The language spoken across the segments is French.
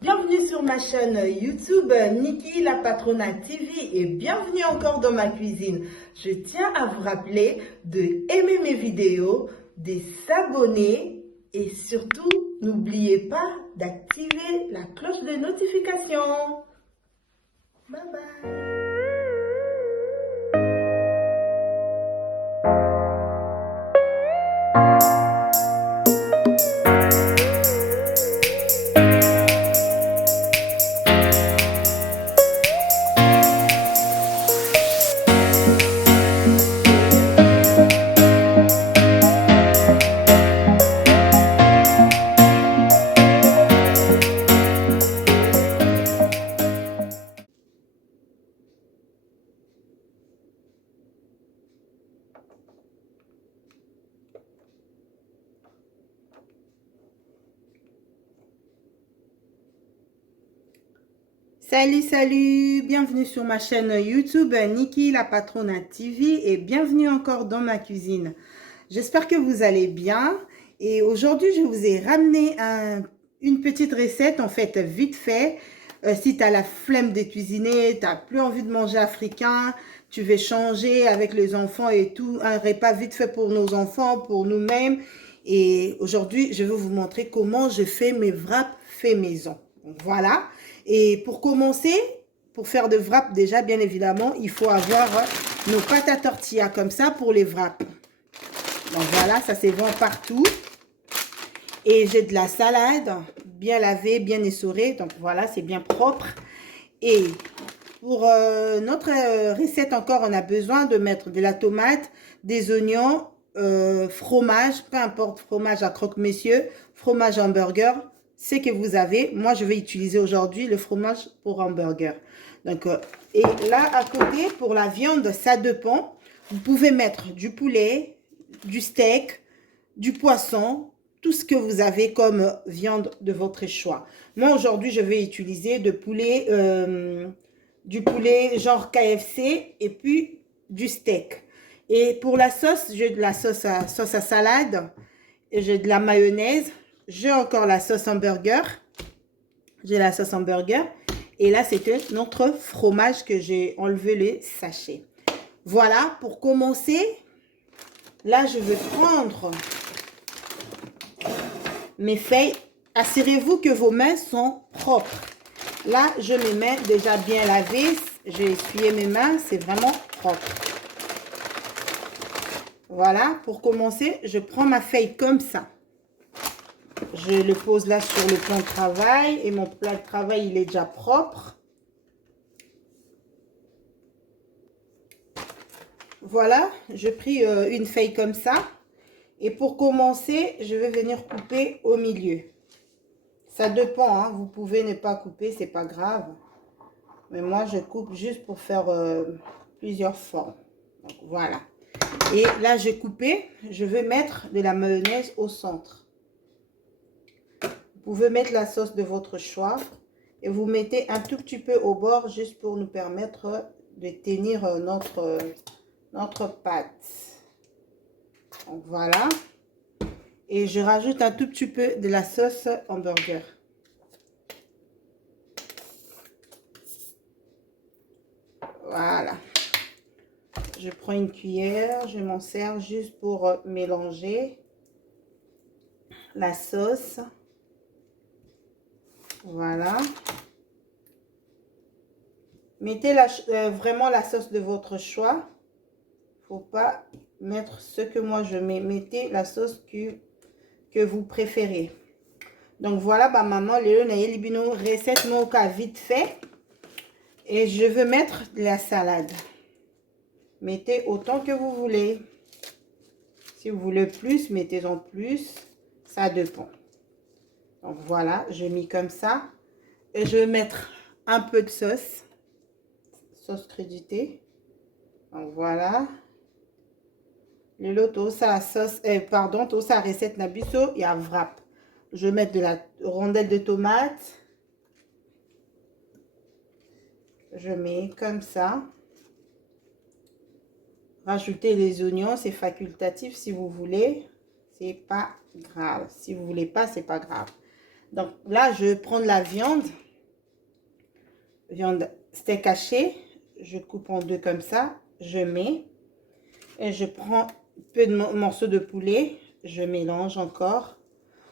bienvenue sur ma chaîne YouTube Niki la Patrona TV et bienvenue encore dans ma cuisine. Je tiens à vous rappeler de aimer mes vidéos, de s'abonner et surtout n'oubliez pas d'activer la cloche de notification. Bye bye. Salut, bienvenue sur ma chaîne YouTube Niki la Patrona TV et bienvenue encore dans ma cuisine. J'espère que vous allez bien et aujourd'hui je vous ai ramené une petite recette en fait vite fait. Si tu as la flemme de cuisiner, tu n'as plus envie de manger africain, tu veux changer avec les enfants et tout, un repas vite fait pour nos enfants, pour nous-mêmes. Et aujourd'hui je vais vous montrer comment je fais mes wraps fait maison. Donc, voilà. Et pour commencer, pour faire de wraps, déjà, bien évidemment, il faut avoir nos pâtes à tortilla comme ça pour les wraps. Donc voilà, ça se vend partout. Et j'ai de la salade, bien lavée, bien essorée. Donc voilà, c'est bien propre. Et pour notre recette encore, on a besoin de mettre de la tomate, des oignons, fromage, peu importe, fromage à croque-monsieur, fromage hamburger. C'est que vous avez. Moi, je vais utiliser aujourd'hui le fromage pour hamburger. Donc, et là, à côté, pour la viande, ça dépend. Vous pouvez mettre du poulet, du steak, du poisson, tout ce que vous avez comme viande de votre choix. Moi, aujourd'hui, je vais utiliser du poulet genre KFC et puis du steak. Et pour la sauce, j'ai de la sauce à salade, j'ai de la mayonnaise. J'ai encore la sauce hamburger. J'ai la sauce hamburger. Et là, c'était notre fromage que j'ai enlevé les sachets. Voilà, pour commencer, là, je vais prendre mes feuilles. Assurez-vous que vos mains sont propres. Là, je mes mains déjà bien lavées. J'ai essuyé mes mains. C'est vraiment propre. Voilà, pour commencer, je prends ma feuille comme ça. Je le pose là sur le plan de travail et mon plan de travail, il est déjà propre. Voilà, je pris une feuille comme ça. Et pour commencer, je vais venir couper au milieu. Ça dépend, hein, vous pouvez ne pas couper, c'est pas grave. Mais moi, je coupe juste pour faire plusieurs formes. Donc voilà. Et là, j'ai coupé. Je vais mettre de la mayonnaise au centre. Vous pouvez mettre la sauce de votre choix et vous mettez un tout petit peu au bord juste pour nous permettre de tenir notre pâte. Donc voilà. Et je rajoute un tout petit peu de la sauce hamburger. Voilà. Je prends une cuillère, je m'en sers juste pour mélanger la sauce. Voilà. Mettez vraiment la sauce de votre choix. Faut pas mettre ce que moi je mets. Mettez la sauce que vous préférez. Donc voilà, bah maman, le libino recette moka vite fait. Et je veux mettre de la salade. Mettez autant que vous voulez. Si vous voulez plus, mettez-en plus. Ça dépend. Donc voilà, je mets comme ça. Et je vais mettre un peu de sauce. Sauce créditée. Donc voilà. Le lot, tout ça sauce, pardon, tout ça recette nabiso, il y a wrap. Je vais mettre de la rondelle de tomate. Je mets comme ça. Rajouter les oignons, c'est facultatif si vous voulez. C'est pas grave. Si vous voulez pas, c'est pas grave. Donc là, je vais prendre la viande steak haché. Je coupe en deux comme ça. Je mets. Et je prends un peu de morceaux de poulet. Je mélange encore.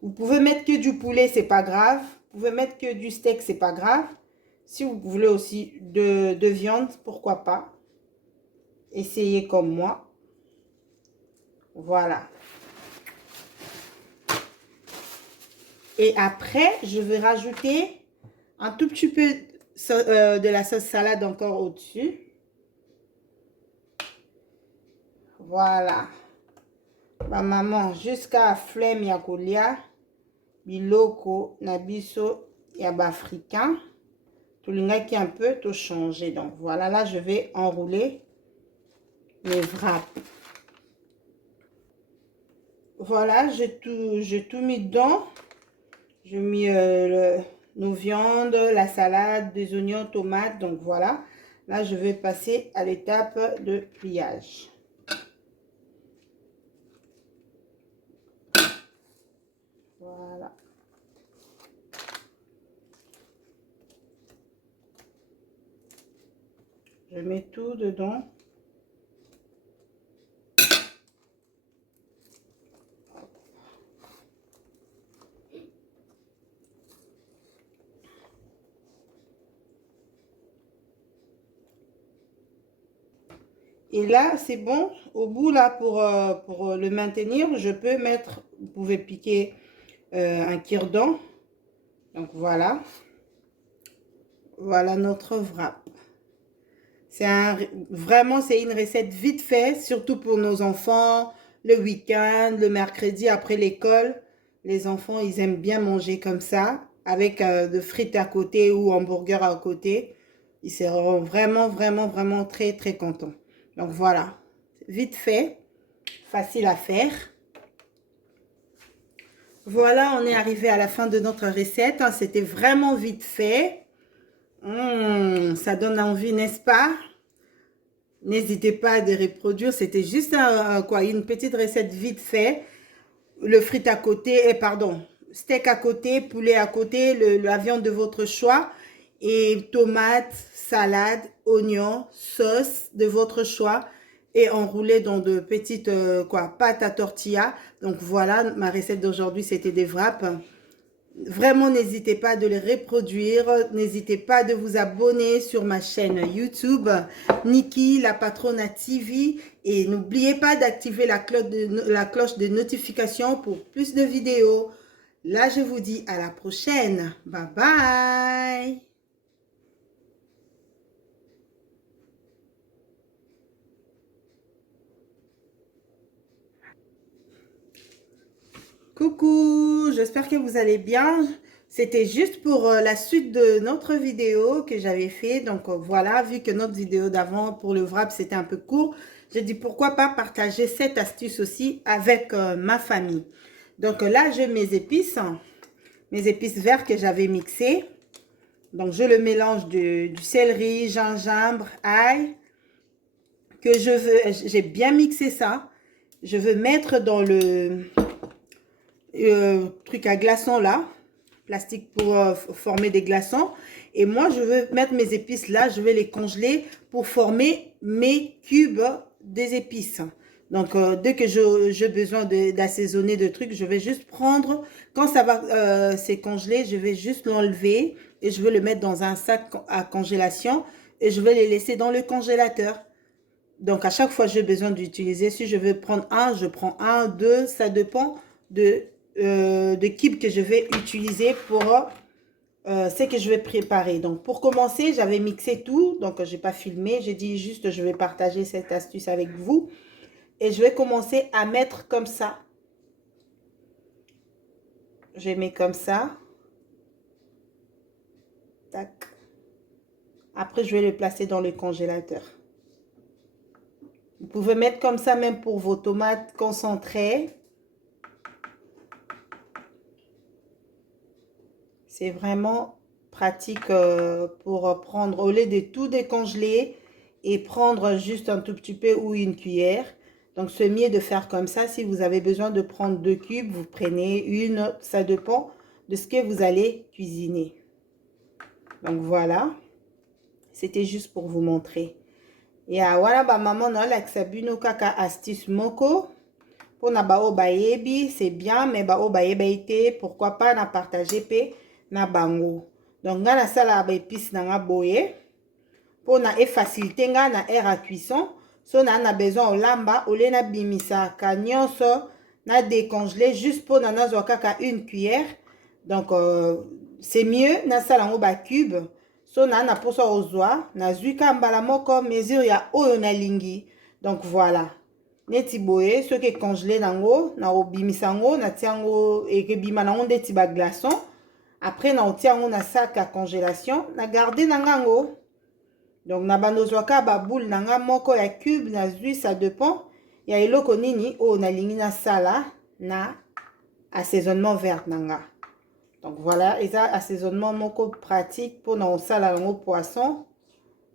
Vous pouvez mettre que du poulet, c'est pas grave. Vous pouvez mettre que du steak, c'est pas grave. Si vous voulez aussi de viande, pourquoi pas. Essayez comme moi. Voilà. Et après, je vais rajouter un tout petit peu de la sauce salade encore au-dessus. Voilà. Ma maman, jusqu'à flemme ya kolia, biloko na biso ya africain. Tout le qui un peu tout changer. Donc voilà, là je vais enrouler mes wraps. Voilà, j'ai tout mis dedans. J'ai mis nos viandes, la salade, des oignons, tomates. Donc voilà. Là, je vais passer à l'étape de pliage. Voilà. Je mets tout dedans. Et là, c'est bon. Au bout, là, pour le maintenir, je peux mettre, vous pouvez piquer un cure-dent. Donc, voilà. Voilà notre wrap. Vraiment, c'est une recette vite fait, surtout pour nos enfants, le week-end, le mercredi après l'école. Les enfants, ils aiment bien manger comme ça, avec de frites à côté ou hamburger à côté. Ils seront vraiment, vraiment, vraiment très, très contents. Donc voilà, vite fait, facile à faire. Voilà, on est arrivé à la fin de notre recette. C'était vraiment vite fait. Ça donne envie, n'est-ce pas? N'hésitez pas à reproduire. C'était juste une petite recette vite fait. Le frit à côté, pardon, steak à côté, poulet à côté, la viande de votre choix. Et tomates, salade, oignons, sauce de votre choix. Et enroulé dans de petites pâtes à tortilla. Donc voilà, ma recette d'aujourd'hui, c'était des wraps. Vraiment, n'hésitez pas de les reproduire. N'hésitez pas de vous abonner sur ma chaîne YouTube, Niki, la Patrona TV. Et n'oubliez pas d'activer la cloche de notification pour plus de vidéos. Là, je vous dis à la prochaine. Bye bye. Coucou, j'espère que vous allez bien. C'était juste pour la suite de notre vidéo que j'avais fait. Donc voilà, vu que notre vidéo d'avant pour le wrap c'était un peu court, j'ai dit pourquoi pas partager cette astuce aussi avec ma famille. Donc là, j'ai mes épices vertes que j'avais mixées. Donc je le mélange du céleri, gingembre, ail, que j'ai bien mixé ça. Je veux mettre dans le truc à glaçons là, plastique pour former des glaçons. Et moi, je veux mettre mes épices là, je vais les congeler pour former mes cubes des épices. Donc, dès que j'ai besoin d'assaisonner de trucs, je vais juste prendre, quand ça va c'est congelé, je vais juste l'enlever et je vais le mettre dans un sac à congélation et je vais les laisser dans le congélateur. Donc, à chaque fois, j'ai besoin d'utiliser. Si je veux prendre un, je prends un, deux, ça dépend de cubes que je vais utiliser pour ce que je vais préparer. Donc, pour commencer, j'avais mixé tout. Donc, je n'ai pas filmé. J'ai dit juste, je vais partager cette astuce avec vous. Et je vais commencer à mettre comme ça. Je mets comme ça. Tac. Après, je vais le placer dans le congélateur. Vous pouvez mettre comme ça même pour vos tomates concentrées. C'est vraiment pratique pour prendre, au lieu de tout décongeler et prendre juste un tout petit peu ou une cuillère. Donc, c'est mieux de faire comme ça. Si vous avez besoin de prendre 2 cubes, vous prenez une, ça dépend de ce que vous allez cuisiner. Donc voilà, c'était juste pour vous montrer. Et voilà, maman, na la sabino kaka astuce moko. Pour na bao bayebi, c'est bien, mais bao bayebi pourquoi pas na partager pe na bango. Donc nga na sala ba épice na nga boye. Pour na faciliter nga na air à cuisson. So na besoin olamba, ole na bimisa ka nyonso na décongeler juste pour na nazwa kaka une cuillère. Donc c'est mieux na sala ngo ba cube. So na poso ozwa na zuika mbala moko mesure ya oyo na lingi. Donc voilà. Neti boye ce qui est congelé nango na obimisa ngo na tiango et que bima nango ndeti ba glaçon. Après na tiango na sac à congélation na garder nango. Donc na banozwaka ba boule nanga moko ya cube na zui ça dépend ya eloko nini o na lingi na sala na assaisonnement vert nanga. Donc voilà, et ça assaisonnement moko pratique pour na sala nango poisson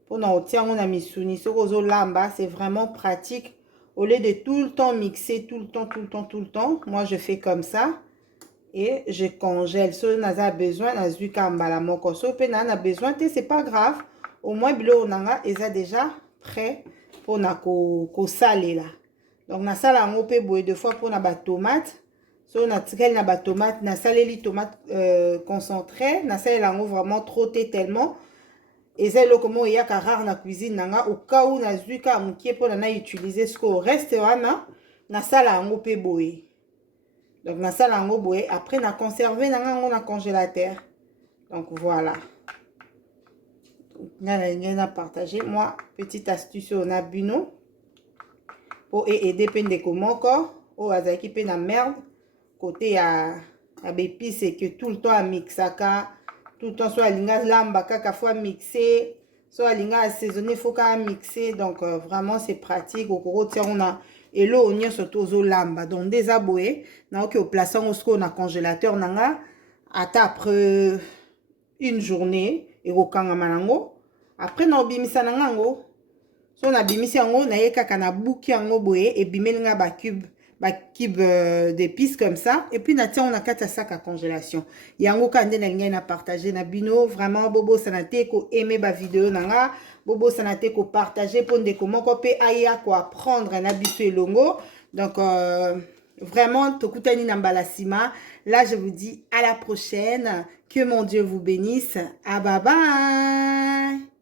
pour na tiango na misuni sokozo lamba, c'est vraiment pratique au lieu de tout le temps mixer tout le temps. Moi je fais comme ça et je congèle. Si on a besoin na zui kambala moko so pe na besoin c'est pas grave. Au moins, bilo nanga est déjà prêt pour na ko saler là. Donc na sala ngo pe boye deux fois pour na ba tomate. So na tikel na ba tomate, na salé li tomate concentré, na salé lango vraiment trotté tellement. Et c'est le comment il y a rare na cuisine nanga au cas où na zuika mukie pour na utiliser ce qu'on reste wana na sala ngo pe boye. Donc na sala ngo boye après na conserver nanga ngo na congélateur. Donc voilà. On a partagé moi petite astuce on a buno pour aider pende komoko o azaki pe na merde côté à bépi c'est que tout le temps à mixaka tout le temps soit linga lamba kaka fois mixer soit linga assaisonner faut ka mixer donc vraiment c'est pratique au gros tiens on a et l'eau on y surtout zo lamba donc des aboé na ok au plaçant au sco na congélateur nanga ata après une journée et au kanga manango après na obimisa nango so na bimisi yango na yeka kana buki yango boye et bimelinga ba cube d'épices comme ça et puis na tia on a kata sac à congélation yango kande na linga na partager na bino vraiment bobo sanate ko aimer ba vidéo nanga bobo sanate ko partager pour ndeko moko pe aya ko apprendre na biso elongo donc vraiment tokutani na mbalasima. Là je vous dis à la prochaine, que mon Dieu vous bénisse, bye bye.